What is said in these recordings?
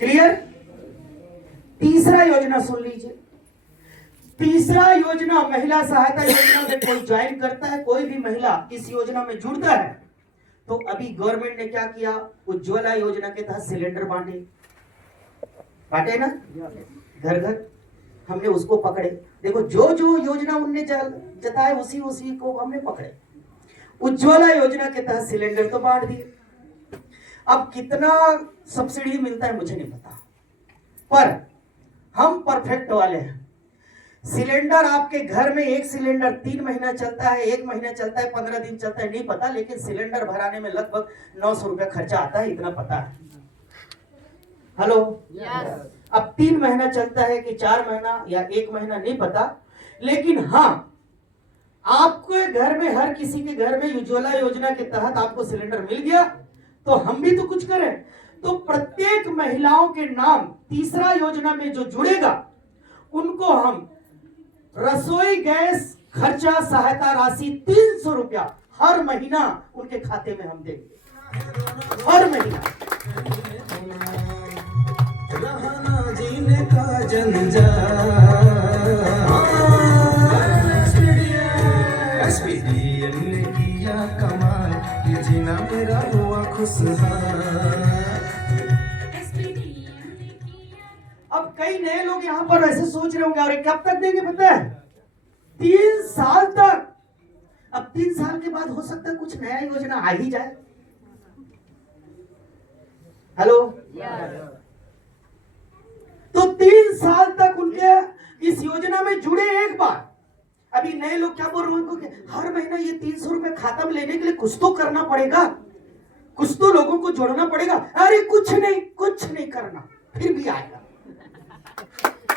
Clear. तीसरा योजना सुन लीजिए। तीसरा योजना महिला सहायता योजना में कोई ज्वाइन करता है, कोई भी महिला इस योजना में जुड़ता है तो अभी गवर्नमेंट ने क्या किया, उज्ज्वला योजना के तहत सिलेंडर बांटे ना घर घर, हमने उसको पकड़े। देखो जो जो योजना उनने जताए उसी उसी को हमने पकड़े। उज्ज्वला योजना के तहत सिलेंडर तो बांट दिए। अब कितना सब्सिडी मिलता है मुझे नहीं पता, पर हम परफेक्ट वाले हैं। सिलेंडर आपके घर में एक सिलेंडर 3 महीना चलता है, 1 महीना चलता है, 15 दिन चलता है, नहीं पता, लेकिन सिलेंडर भराने में लगभग 900 रुपया खर्चा आता है, इतना पता है। Hello yes. अब 3 महीना चलता है कि 4 महीना या 1 महीना नहीं पता, लेकिन हाँ आपके घर में, हर किसी के घर में उज्ज्वला योजना के तहत आपको सिलेंडर मिल गया तो हम भी तो कुछ करें। तो प्रत्येक महिलाओं के नाम तीसरा योजना में जो जुड़ेगा उनको हम रसोई गैस खर्चा सहायता राशि 300 रुपया हर महीना उनके खाते में हम देंगे, हर महीना। जीने का ने किया कमाल, ये जीना मेरा हुआ खुशहाल। अब कई नए लोग यहाँ पर ऐसे सोच रहे होंगे, अरे कब तक देंगे पता है? 3 साल तक। अब 3 साल के बाद हो सकता है कुछ नया योजना आ ही जाए। हेलो तो 3 साल तक उनके इस योजना में जुड़े एक बार। अभी नए लोग क्या बोल रहे हैं कि हर महीना ये 300 रुपए खाता में लेने के लिए कुछ तो करना पड़ेगा, कुछ तो लोगों को जोड़ना पड़ेगा। अरे कुछ नहीं करना, फिर भी आएगा।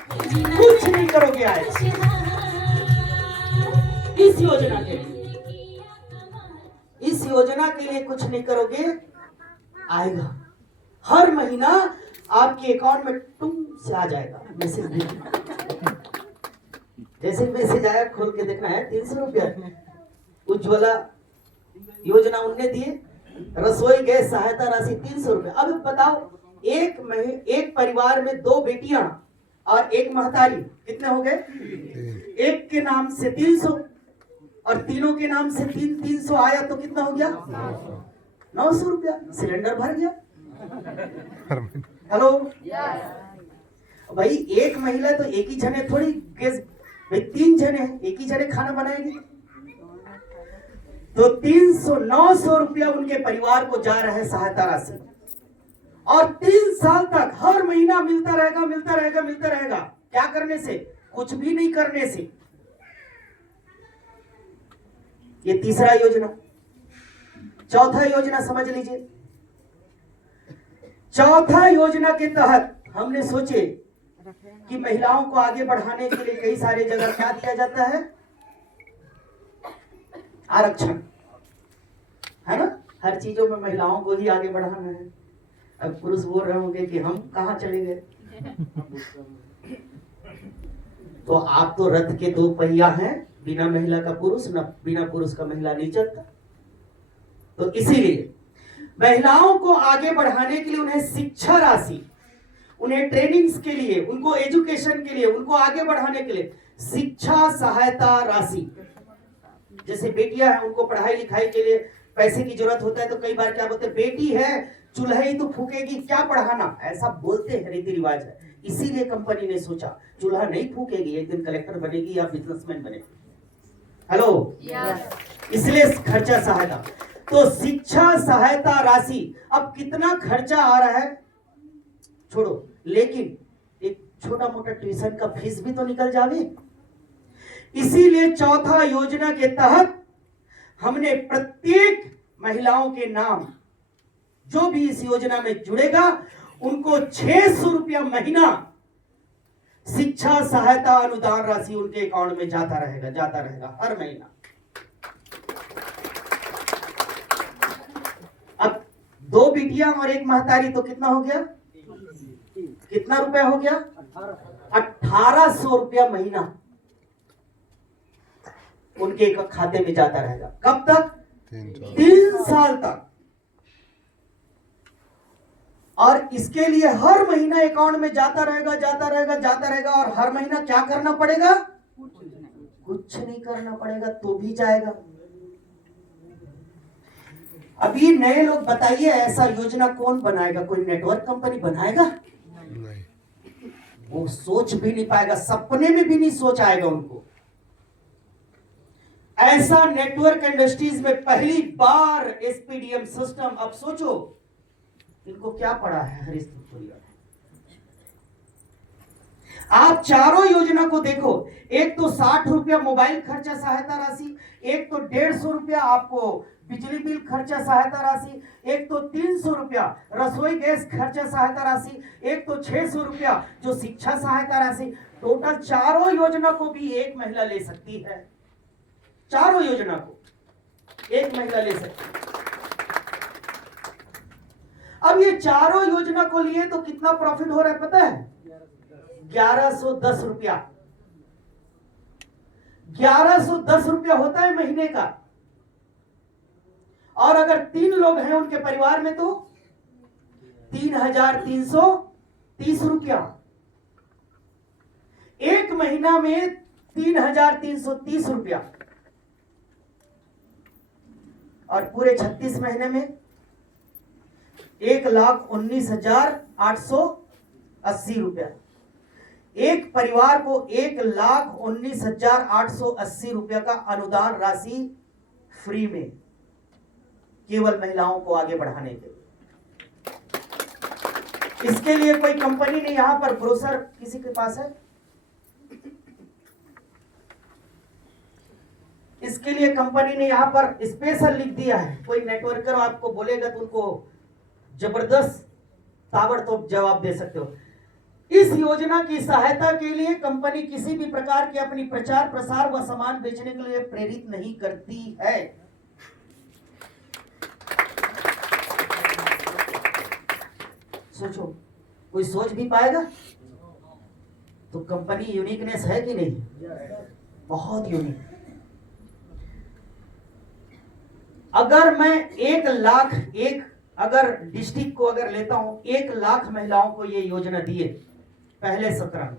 कुछ नहीं करोगे आएगा। इस योजना के लिए कुछ नहीं करोगे आएगा। हर महीना आपके अकाउंट में टुम से आ जाएगा मैसेज। जैसे मैसेज आया खोल के देखना है, 300 रुपया उज्ज्वला योजना उनने दिए, रसोई गैस सहायता राशि 300 रुपया। अब बताओ एक परिवार में 2 बेटियां और 1 महतारी, कितने हो गए? एक के नाम से 300 और तीनों के नाम से 300 आया तो कितना हो गया? 900 रुपया। सिलेंडर भर गया। हेलो भाई, एक महिला तो एक ही जने थोड़ी गैस, भाई 3 जने, एक ही जने खाना बनाएंगे तो 900 रुपया उनके परिवार को जा रहा है सहायता राशि, और 3 साल तक हर महीना मिलता रहेगा। क्या करने से? कुछ भी नहीं करने से। ये तीसरा योजना। चौथा योजना समझ लीजिए। चौथा योजना के तहत हमने सोचे कि महिलाओं को आगे बढ़ाने के लिए कई सारे जगह क्या किया जाता है? आरक्षण, है ना? हर चीजों में महिलाओं को ही आगे बढ़ाना है। अब पुरुष बोल रहे होंगे कि हम कहां चले गए। तो आप तो रथ के 2 पहिया हैं, बिना महिला का पुरुष, न बिना पुरुष का महिला नहीं चलता। तो इसीलिए महिलाओं को आगे बढ़ाने के लिए उन्हें शिक्षा राशि, उन्हें ट्रेनिंग्स के लिए, उनको एजुकेशन के लिए, उनको आगे बढ़ाने के लिए शिक्षा सहायता राशि। जैसे बेटियां हैं, उनको पढ़ाई लिखाई के लिए पैसे की जरूरत होता है तो कई बार क्या बोलते हैं, बेटी है चूल्हा ही तो फूकेगी, क्या पढ़ाना, ऐसा बोलते हैं, रीति रिवाज है। इसीलिए कंपनी ने सोचा चूल्हा नहीं फूकेगी, एक दिन कलेक्टर बनेगी या बिजनेसमैन बनेगी। हेलो इसलिए खर्चा सहायता। तो शिक्षा सहायता राशि, अब कितना खर्चा आ रहा है छोड़ो, लेकिन एक छोटा मोटा ट्यूशन का फीस भी तो निकल जावे। इसीलिए चौथा योजना के तहत हमने प्रत्येक महिलाओं के नाम, जो भी इस योजना में जुड़ेगा उनको 600 रुपया महीना शिक्षा सहायता अनुदान राशि उनके अकाउंट में जाता रहेगा हर महीना। अब 2 बेटियां और 1 महतारी तो कितना हो गया? कितना रुपया हो गया? 1800 रुपया महीना उनके खाते में जाता रहेगा। कब तक? 3 साल तक। और इसके लिए हर महीना अकाउंट में जाता रहेगा जाता रहेगा जाता रहेगा, और हर महीना क्या करना पड़ेगा? कुछ नहीं करना पड़ेगा तो भी जाएगा। अभी नए लोग बताइए, ऐसा योजना कौन बनाएगा? कोई नेटवर्क कंपनी बनाएगा? नहीं, वो सोच भी नहीं पाएगा, सपने में भी नहीं सोच आएगा उनको। ऐसा नेटवर्क इंडस्ट्रीज में पहली बार एसपीडीएम सिस्टम। अब सोचो इनको क्या पड़ा है हरीश तुलपुरिया। आप चारों योजना को देखो, एक तो 60 रुपया मोबाइल खर्चा सहायता राशि, एक तो 150 रुपया आपको बिजली बिल खर्चा सहायता राशि, एक तो 300 रुपया रसोई गैस खर्चा सहायता राशि, एक तो 600 रुपया जो शिक्षा सहायता राशि। टोटल चारों योजना को भी एक महिला ले सकती है। चारों योजना को एक महिला ले सकती है। अब ये चारों योजना को लिए तो कितना प्रॉफिट हो रहा है पता है? 1110 रुपया। 1110 रुपया होता है महीने का। और अगर 3 लोग हैं उनके परिवार में तो 3330 रुपया। एक महीना में 3330 रुपया, और पूरे 36 महीने में 1,19,880 रुपया। एक परिवार को 1,19,880 रुपया का अनुदान राशि फ्री में, केवल महिलाओं को आगे बढ़ाने के लिए। इसके लिए कोई कंपनी ने यहां पर ब्रोशर किसी के पास है? इसके लिए कंपनी ने यहां पर स्पेशल लिख दिया है। कोई नेटवर्कर आपको बोलेगा तो उनको जबरदस्त ताबड़तोड़ जवाब दे सकते हो। इस योजना की सहायता के लिए कंपनी किसी भी प्रकार के अपनी प्रचार प्रसार व सामान बेचने के लिए प्रेरित नहीं करती है। सोचो, कोई सोच भी पाएगा? तो कंपनी यूनिकनेस है कि नहीं? बहुत यूनिक। अगर मैं 1 लाख अगर डिस्ट्रिक्ट को अगर लेता हूं, 1 लाख महिलाओं को ये योजना दिए पहले 17 में,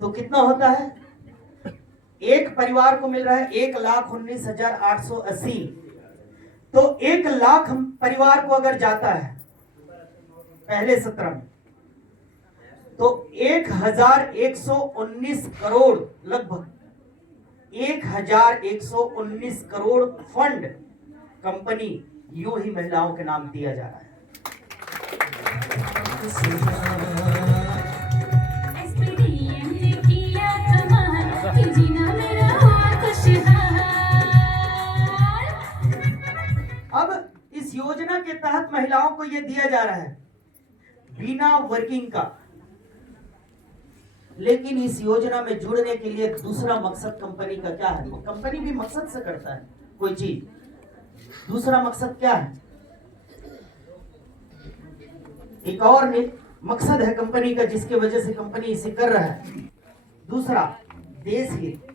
तो कितना होता है? एक परिवार को मिल रहा है 1,19,880। तो 1 लाख परिवार को अगर जाता है पहले 17 में, तो 1,119 करोड़, लगभग 1,119 करोड़ फंड कंपनी यूं ही महिलाओं के नाम दिया जा रहा है। अब इस योजना के तहत महिलाओं को यह दिया जा रहा है बिना वर्किंग का। लेकिन इस योजना में जुड़ने के लिए दूसरा मकसद कंपनी का क्या है? कंपनी भी मकसद से करता है कोई चीज। दूसरा मकसद क्या है? एक और मकसद है कंपनी का जिसकी वजह से कंपनी इसे कर रहा है। दूसरा, देश हित।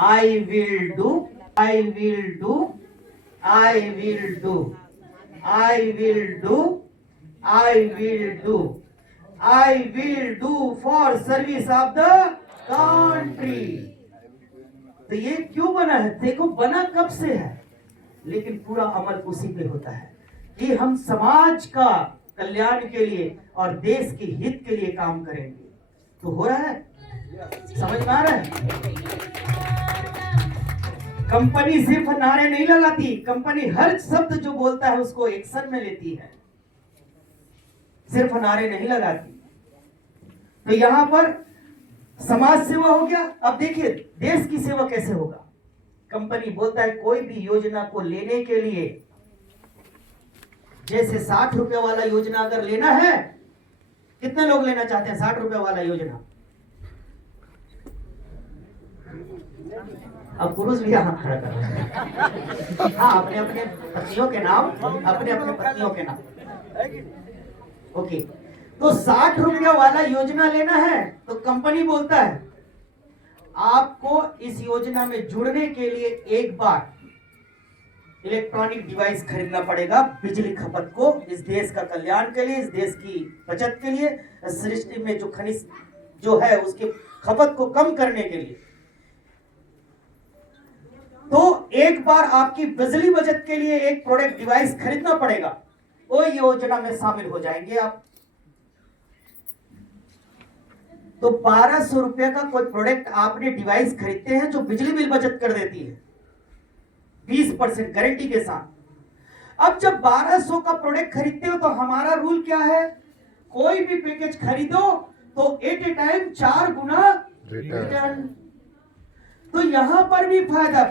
I will do, I will do, I will do, I will do, I will do, I will do for service of the country. तो ये क्यों बना है? देखो, बना कब से है, लेकिन पूरा अमल उसी पे होता है कि हम समाज का कल्याण के लिए और देश के हित के लिए काम करेंगे। तो हो रहा है, समझ में आ रहा है? कंपनी सिर्फ नारे नहीं लगाती, कंपनी हर शब्द जो बोलता है उसको एक्शन में लेती है, सिर्फ नारे नहीं लगाती। तो यहां पर समाज सेवा हो गया। अब देखिए देश की सेवा कैसे होगा। कंपनी बोलता है कोई भी योजना को लेने के लिए, जैसे 60 रुपए वाला योजना अगर लेना है, कितने लोग लेना चाहते हैं 60 रुपए वाला योजना? अब पुरुष भी हाथ खड़ा कर रहे हैं। हाँ, अपने अपने पत्नियों के नाम, अपने अपने पत्नियों के नाम। ओके, तो 60 रुपया वाला योजना लेना है तो कंपनी बोलता है आपको इस योजना में जुड़ने के लिए एक बार इलेक्ट्रॉनिक डिवाइस खरीदना पड़ेगा बिजली खपत को, इस देश का कल्याण के लिए, इस देश की बचत के लिए, सृष्टि में जो खनिज जो है उसके खपत को कम करने के लिए। तो एक बार आपकी बिजली बचत के लिए एक प्रोडक्ट डिवाइस खरीदना पड़ेगा, वो योजना में शामिल हो जाएंगे आप। तो 1200 रुपए का कोई प्रोडक्ट आपने डिवाइस खरीदते हैं जो बिजली बिल बचत कर देती है 20% गारंटी के साथ। अब जब 1200 का प्रोडक्ट खरीदते हो तो हमारा रूल क्या है, कोई भी पैकेज खरीदो तो एट ए टाइम 4 गुना रिटर्न। तो यहां पर भी फायदा